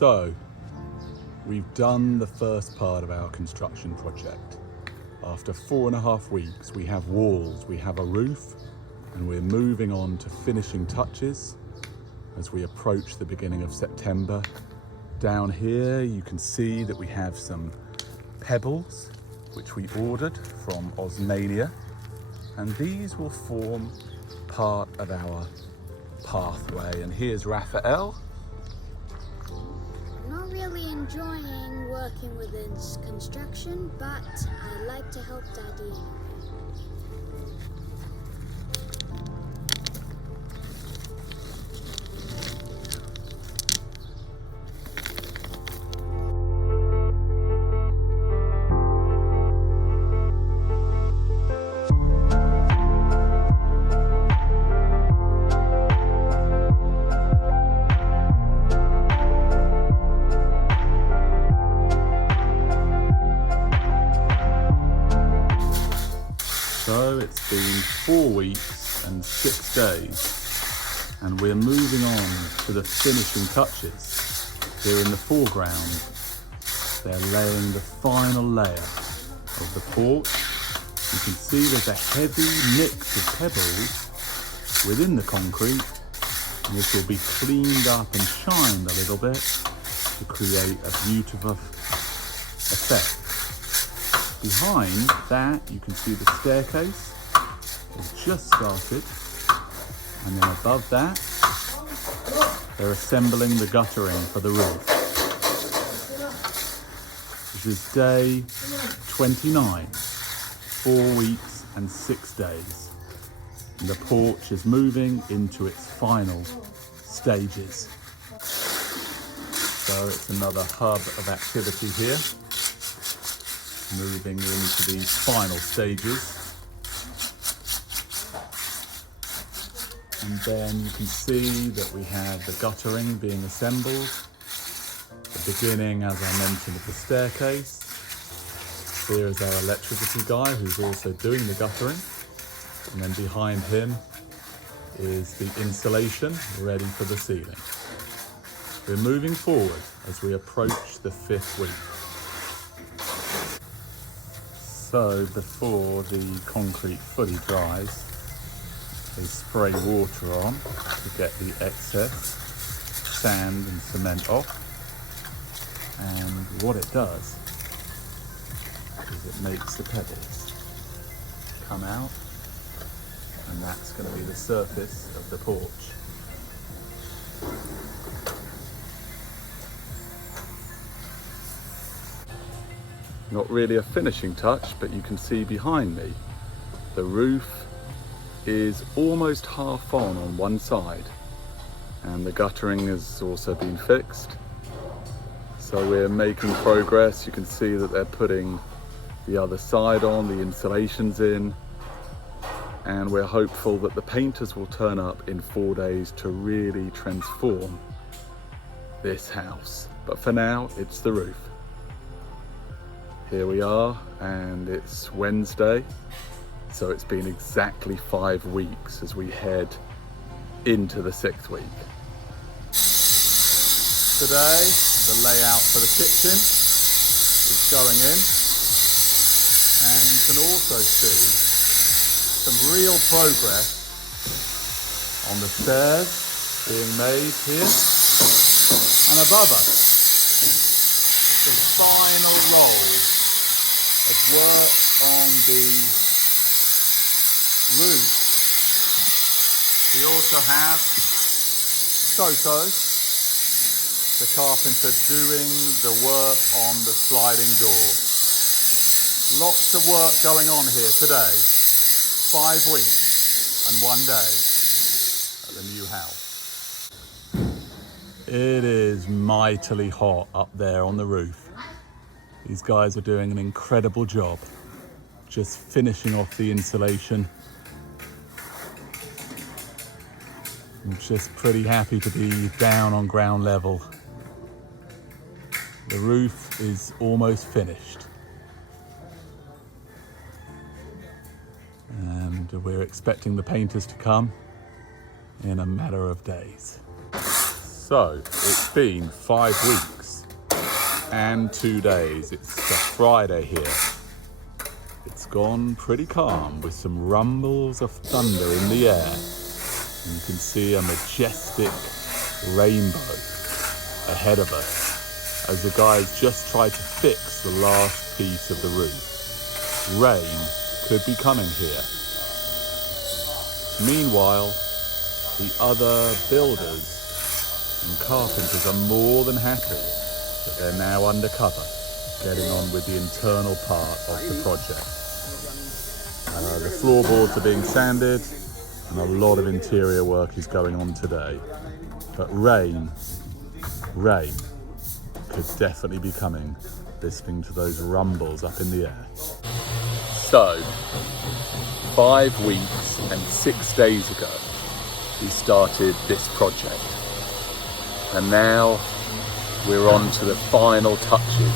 So, we've done the first part of our construction project. After 4.5 weeks, we have walls, we have a roof, and we're moving on to finishing touches as we approach the beginning of September. Down here, you can see that we have some pebbles, which we ordered from Osmania, and these will form part of our pathway. And here's Raphael. I'm not really enjoying working within construction, but I like to help Daddy. So it's been 4 weeks and 6 days, and we're moving on to the finishing touches. Here in the foreground, they're laying the final layer of the porch. You can see there's a heavy mix of pebbles within the concrete, and this will be cleaned up and shined a little bit to create a beautiful effect. Behind that, you can see the staircase has just started, and then above that, they're assembling the guttering for the roof. This is day 29, 4 weeks and 6 days. And the porch is moving into its final stages. So it's another hub of activity here, moving into these final stages. And then you can see that we have the guttering being assembled. The beginning, as I mentioned, of the staircase. Here is our electricity guy who's also doing the guttering. And then behind him is the insulation ready for the ceiling. We're moving forward as we approach the 5th week. So before the concrete fully dries, they spray water on to get the excess sand and cement off. And what it does is it makes the pebbles come out, and that's going to be the surface of the porch. Not really a finishing touch, but you can see behind me, the roof is almost half on one side, and the guttering has also been fixed. So we're making progress. You can see that they're putting the other side on, the insulation's in, and we're hopeful that the painters will turn up in 4 days to really transform this house. But for now, it's the roof. Here we are, and it's Wednesday, so it's been exactly 5 weeks as we head into the 6th week. Today, the layout for the kitchen is going in, and you can also see some real progress on the stairs being made here, and above us, the final roll of work on the roof. We also have Soto, the carpenter, doing the work on the sliding door. Lots of work going on here today. 5 weeks and 1 day at the new house. It is mightily hot up there on the roof. These guys are doing an incredible job, just finishing off the insulation. I'm just pretty happy to be down on ground level. The roof is almost finished. And we're expecting the painters to come in a matter of days. So, it's been 5 weeks and 2 days. It's a Friday here. It's gone pretty calm with some rumbles of thunder in the air. And you can see a majestic rainbow ahead of us as the guys just try to fix the last piece of the roof. Rain could be coming here. Meanwhile, the other builders and carpenters are more than happy that they're now undercover, getting on with the internal part of the project. The floorboards are being sanded and a lot of interior work is going on today. But rain could definitely be coming, listening to those rumbles up in the air. So, 5 weeks and 6 days ago, we started this project. And now we're on to the final touches.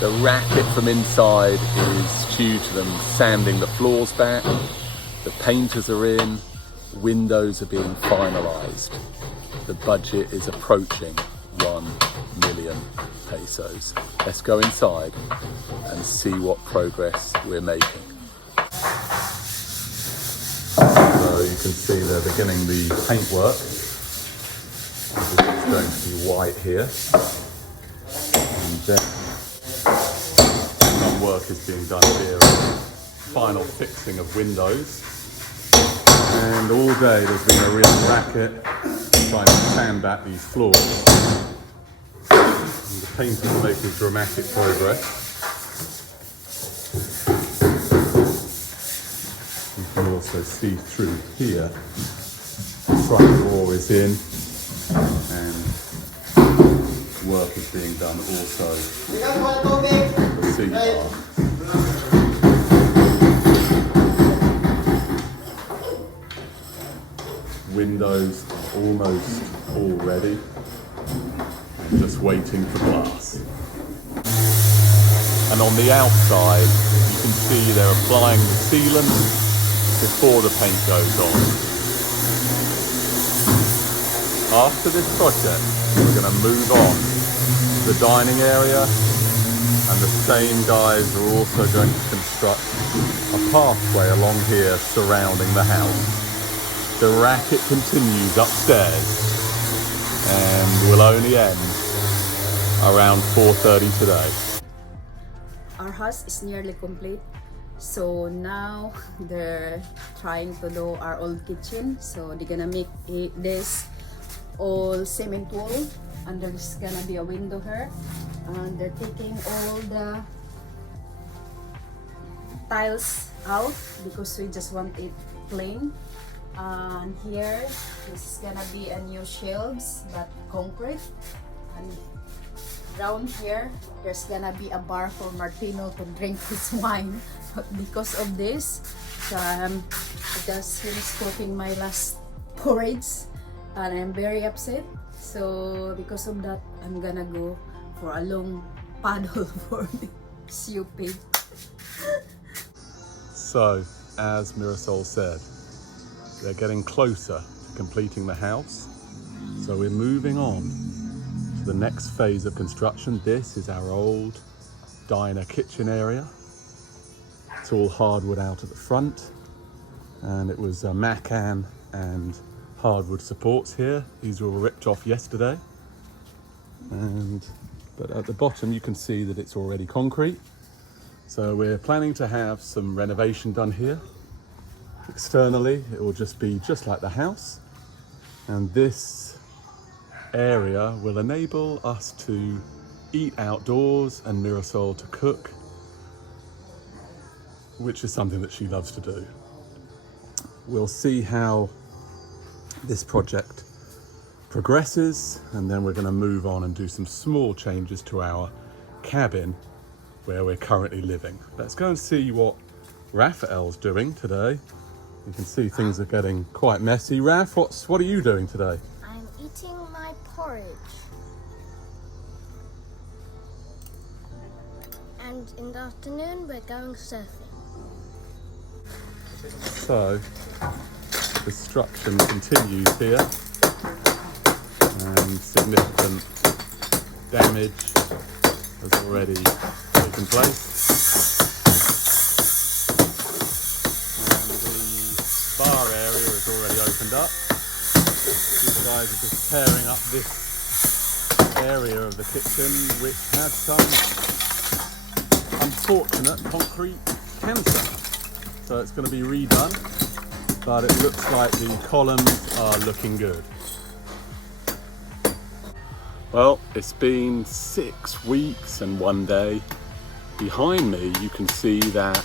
The racket from inside is due to them sanding the floors back. The painters are in, windows are being finalised. The budget is approaching 1 million pesos. Let's go inside and see what progress we're making. So you can see they're beginning the paintwork. It's going to be white here. And then some work is being done here. Final fixing of windows. And all day there's been a real racket trying to sand back these floors. And the painters are making dramatic progress. You can also see through here, the front door is in and work is being done also on the sea bar. Windows are almost all ready, just waiting for glass. And on the outside, you can see they're applying the sealant before the paint goes on. After this project, we're going to move on to the dining area, and the same guys are also going to construct a pathway along here surrounding the house. The racket continues upstairs and will only end around 4:30 today. Our house is nearly complete, so now they're trying to do our old kitchen. So they're gonna make this all cement wall, and there's gonna be a window here, and they're taking all the tiles out because we just want it plain. And here, this is gonna be a new shelves, but concrete. And down here, there's gonna be a bar for Martino to drink his wine. But because of this, I just finished cooking my last porridge, and I'm very upset. So because of that, I'm gonna go for a long paddle for the stupid. So, as Mirasol said, they're getting closer to completing the house. So we're moving on to the next phase of construction. This is our old diner kitchen area. It's all hardwood out at the front, and it was Macan and hardwood supports here. These were all ripped off yesterday. But at the bottom you can see that it's already concrete. So we're planning to have some renovation done here. Externally, it will just be just like the house, and this area will enable us to eat outdoors and Mirasol to cook, which is something that she loves to do. We'll see how this project progresses, and then we're going to move on and do some small changes to our cabin where we're currently living. Let's go and see what Raphael's doing today. You can see things are getting quite messy. Raf, what are you doing today? I'm eating my porridge. And in the afternoon, we're going surfing. So, construction continues here. and significant damage has already taken place. And the bar area is already opened up. These guys are just tearing up this area of the kitchen, which had some unfortunate concrete cancer. So it's going to be redone, but it looks like the columns are looking good. Well, it's been 6 weeks and 1 day. Behind me, you can see that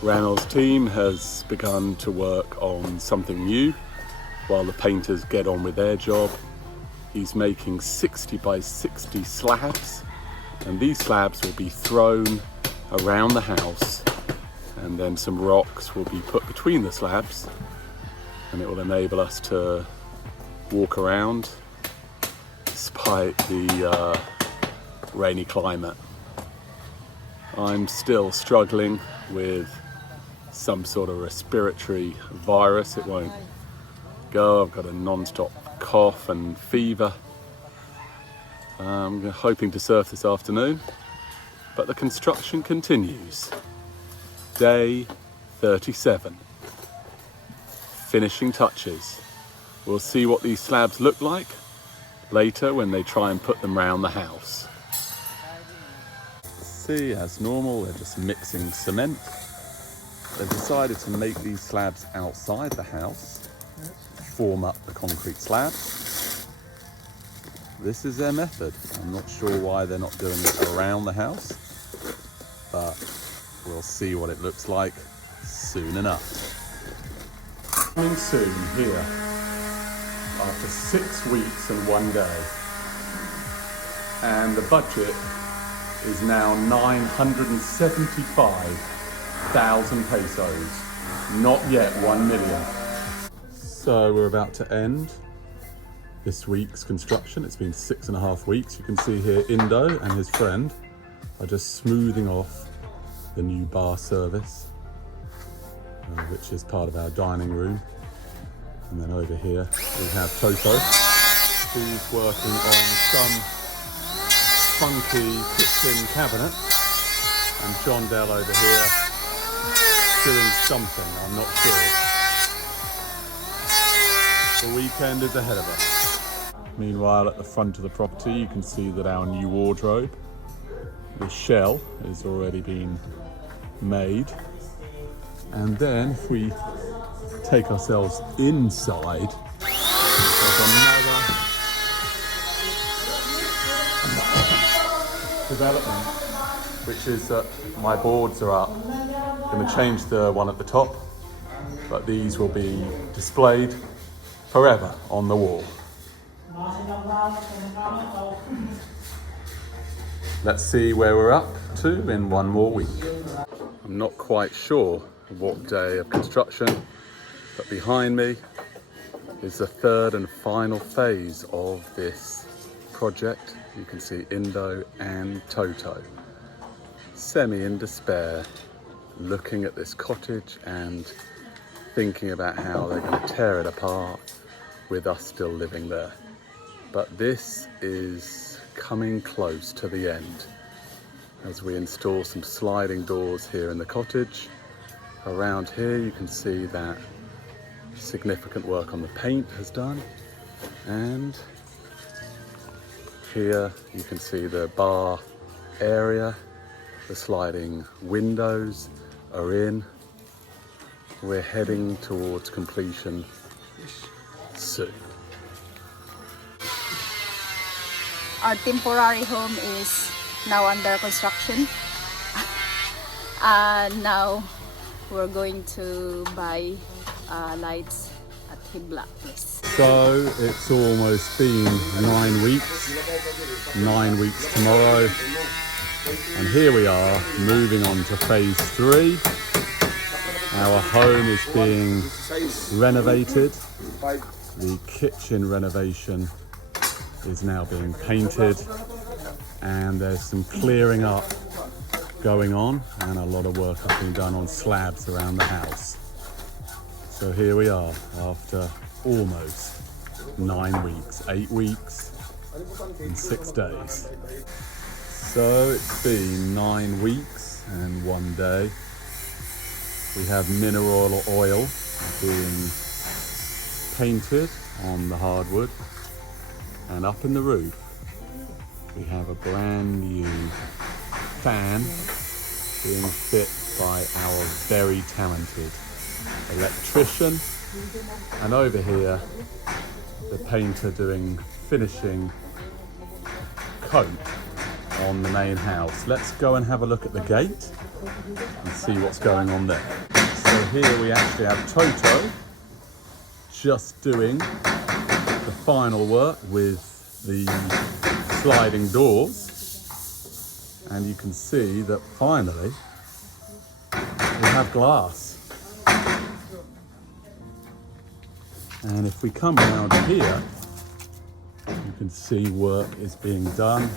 Ranel's team has begun to work on something new while the painters get on with their job. He's making 60 by 60 slabs, and these slabs will be thrown around the house, and then some rocks will be put between the slabs, and it will enable us to walk around despite the rainy climate. I'm still struggling with some sort of respiratory virus. It won't go. I've got a non-stop cough and fever. I'm hoping to surf this afternoon, but the construction continues. Day 37. Finishing touches. We'll see what these slabs look like later when they try and put them round the house. See, as normal, they're just mixing cement. They've decided to make these slabs outside the house, form up the concrete slabs. This is their method. I'm not sure why they're not doing it around the house, but we'll see what it looks like soon enough. Coming soon here, after 6 weeks and 1 day, and the budget is now 975,000 pesos, not yet 1 million. So we're about to end this week's construction. It's been 6.5 weeks. You can see here Indo and his friend are just smoothing off the new bar service, which is part of our dining room. And then over here we have Toto, who's working on some funky kitchen cabinet, and John Dell over here doing something, I'm not sure. The weekend is ahead of us. Meanwhile, at the front of the property, you can see that our new wardrobe, the shell, has already been made. And then if we take ourselves inside, there's another development, which is that my boards are up. I'm going to change the one at the top, but these will be displayed forever on the wall. Let's see where we're up to in 1 more week. I'm not quite sure what day of construction, but behind me is the 3rd and final phase of this project. You can see Indo and Toto, semi in despair, looking at this cottage and thinking about how they're going to tear it apart with us still living there. But this is coming close to the end as we install some sliding doors here in the cottage. Around here you can see that significant work on the paint has done, and here you can see the bar area. The sliding windows are in. We're heading towards completion soon. Our temporary home is now under construction. And now we're going to buy lights at Hibla place. So it's almost been 9 weeks, 9 weeks tomorrow, and here we are moving on to phase 3. Our home is being renovated. The kitchen renovation is now being painted, and there's some clearing up going on, and a lot of work has been done on slabs around the house. So here we are after almost 9 weeks, 8 weeks and 6 days. So it's been 9 weeks and 1 day. We have mineral oil being painted on the hardwood, and up in the roof we have a brand new fan being fit by our very talented electrician, and over here the painter doing finishing coat on the main house. Let's go and have a look at the gate and see what's going on there. So here we actually have Toto just doing the final work with the sliding doors, and you can see that finally we have glass. And if we come around here, you can see work is being done.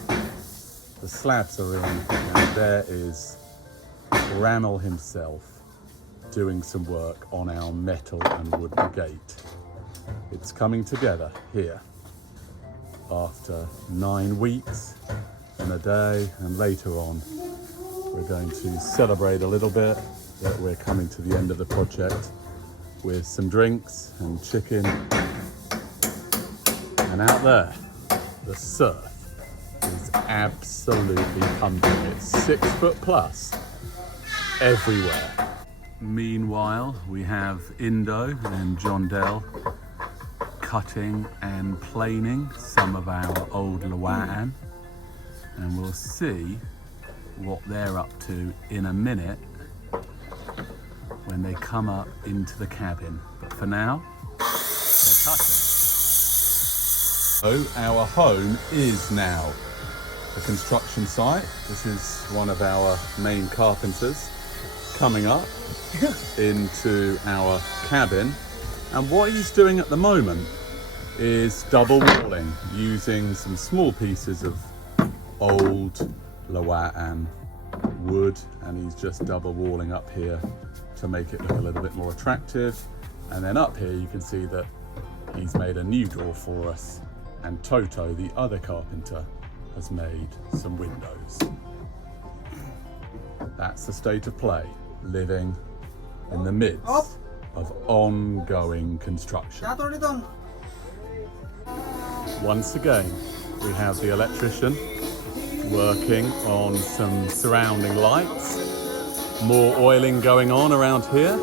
The slabs are in, and there is Ramel himself doing some work on our metal and wooden gate. It's coming together here after 9 weeks and a day, and later on we're going to celebrate a little bit that we're coming to the end of the project with some drinks and chicken. And out there, the surf is absolutely pumping. It's 6 foot plus everywhere. Meanwhile, we have Indo and John Dell cutting and planing some of our old Lawaan, and we'll see what they're up to in a minute when they come up into the cabin. But for now, they're cutting. So our home is now the construction site. This is one of our main carpenters coming up into our cabin, and what he's doing at the moment is double walling using some small pieces of old Lawaan wood, and he's just double walling up here to make it look a little bit more attractive. And then up here you can see that he's made a new door for us, and Toto, the other carpenter, has made some windows. That's the state of play, living in the midst of ongoing construction. Once again, we have the electrician working on some surrounding lights. More oiling going on around here.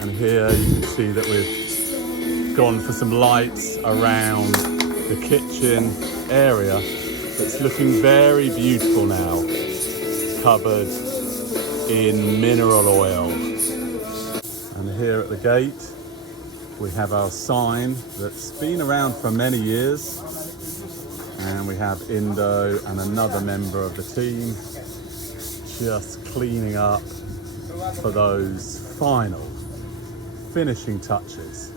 And here you can see that we've gone for some lights around the kitchen area. It's looking very beautiful now, covered in mineral oil. And here at the gate, we have our sign that's been around for many years. And we have Indo and another member of the team just cleaning up for those final finishing touches.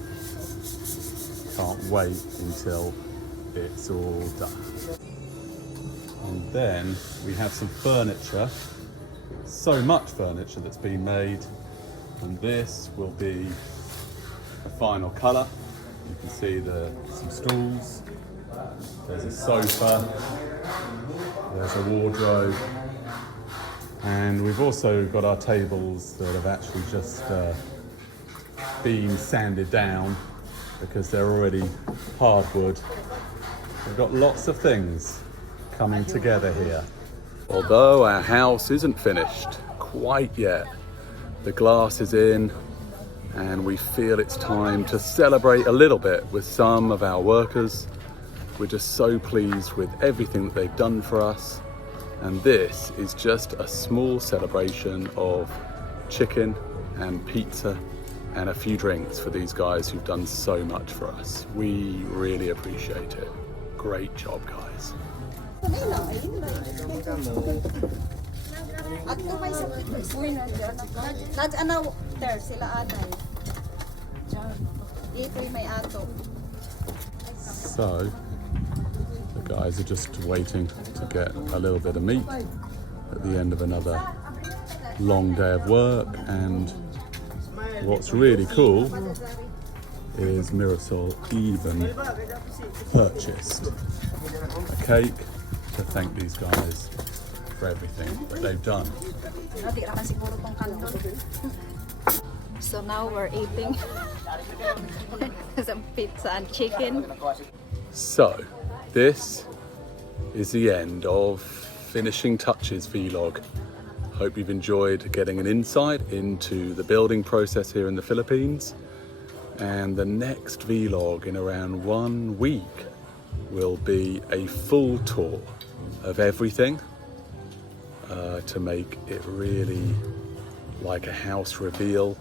Can't wait until it's all done. And then we have some furniture, so much furniture that's been made, and this will be the final colour. You can see some stools, there's a sofa, there's a wardrobe, and we've also got our tables that have actually just been sanded down because they're already hardwood. We've got lots of things coming together here. Although our house isn't finished quite yet, the glass is in, and we feel it's time to celebrate a little bit with some of our workers. We're just so pleased with everything that they've done for us, and this is just a small celebration of chicken and pizza and a few drinks for these guys who've done so much for us. We really appreciate it. Great job, guys. So the guys are just waiting to get a little bit of meat at the end of another long day of work. And what's really cool is Mirasol even purchased a cake to thank these guys for everything that they've done. So now we're eating some pizza and chicken. So, this is the end of Finishing Touches vlog. Hope you've enjoyed getting an insight into the building process here in the Philippines. And the next vlog in around 1 week will be a full tour of everything to make it really like a house reveal.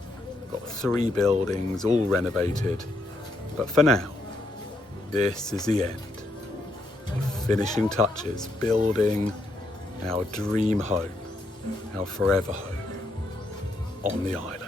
Got 3 buildings, all renovated. But for now, this is the end of Finishing Touches, building our dream home, our forever home on the island.